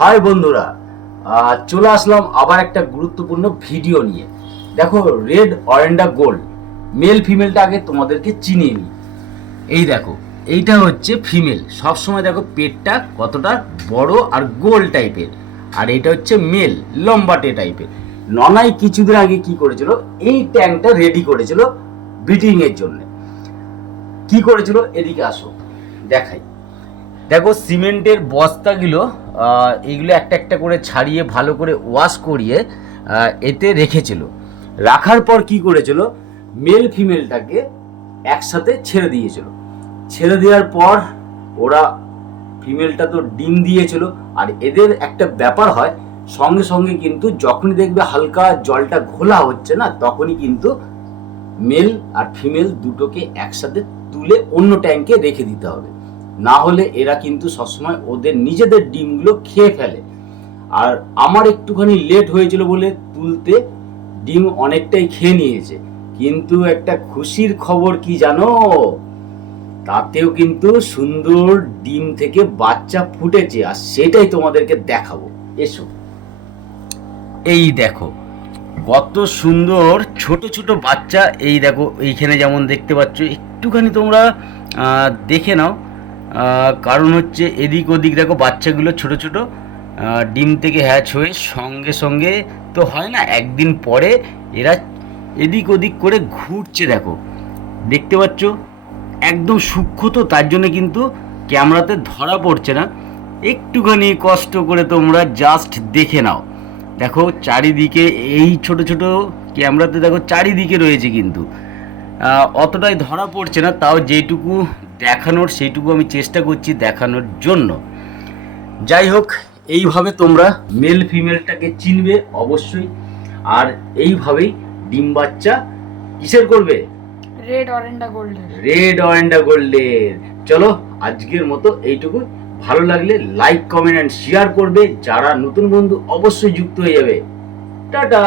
High বন্ধুরা চলে আসলাম আবার একটা গুরুত্বপূর্ণ ভিডিও নিয়ে। দেখো রেড অরেন্ডা গোল্ড মেল ফিমেলটা আগে তোমাদেরকে চিনিয়ে নিই। এই দেখো, এইটা হচ্ছে ফিমেল সবসময় দেখো পেটটা কতটা বড় আর গোল টাইপের আর এটা হচ্ছে মেল লম্বাটে টাইপের ননাই কিছুদিন আগে কি করেছিল? এই ট্যাঙ্কটা রেডি করেছিল ব্রিডিং এর জন্য। কি করেছিল? এদিকে আসো, দেখাই। দেখো সিমেন্টের বস্তাগুলো আহ, এইগুলো একটা একটা করে ছাড়িয়ে ভালো করে ওয়াশ করিয়ে এতে রেখেছিল। রাখার পর কি করেছিল? মেল ফিমেলটাকে একসাথে ছেড়ে দিয়েছিল। ছেড়ে দেওয়ার পর ওরা ফিমেলটা তো ডিম দিয়েছিল। আর এদের একটা ব্যাপার হয় সঙ্গে সঙ্গে কিন্তু যখনই দেখবে হালকা জলটা ঘোলা হচ্ছে না তখনই কিন্তু মেল আর ফিমেল দুটোকে একসাথে তুলে অন্য ট্যাঙ্কে রেখে দিতে হবে। না হলে এরা কিন্তু সবসময় ওদের নিজেদের ডিমগুলো খেয়ে ফেলে। আর আমার একটুখানি লেট হয়েছিল বলে তুলতে ডিম অনেকটাই খেয়ে নিয়েছে। কিন্তু একটা খুশির খবর কি জানো? তাতেও কিন্তু সুন্দর ডিম থেকে বাচ্চা ফুটেছে আর সেটাই তোমাদেরকে দেখাবো। এসো। এই দেখো, কত সুন্দর ছোট ছোট বাচ্চা। এই দেখো, এইখানে যেমন দেখতে পাচ্ছ, একটুখানি তোমরা দেখে নাও। কারণ হচ্ছে এদিক ওদিক দেখো বাচ্চাগুলো ছোট ছোট ডিম থেকে হ্যাচ হয়ে সঙ্গে সঙ্গে তো হয় না, একদিন পরে এরা এদিক ওদিক করে ঘুরছে দেখো। দেখতে পাচ্ছ? একদম সূক্ষ্ম তো, তার জন্য কিন্তু ক্যামেরাতে ধরা পড়ছে না। একটুখানি কষ্ট করে তোমরা জাস্ট দেখে নাও। দেখো, চারিদিকে এই ছোট ছোট ক্যামেরাতে দেখো, চারিদিকে রয়েছে কিন্তু। অতটাই ধরা পড়ছে না তাও যেটুকু দেখানোর সেইটুকু আমি চেষ্টা করছি দেখানোর জন্য। যাই হোক এইভাবে তোমরা মেল ফিমেলটাকে চিনবে অবশ্যই আর এইভাবেই ডিম বাচ্চা কিসের করবে? রেড অরেন্ডা গোল্ডেন রেড অরেন্ডা গোল্ডেন চলো আজকের মতো এইটুকু ভালো লাগলে লাইক কমেন্ট অ্যান্ড শেয়ার করবে। যারা নতুন বন্ধু অবশ্যই যুক্ত হয়ে যাবে। টাটা!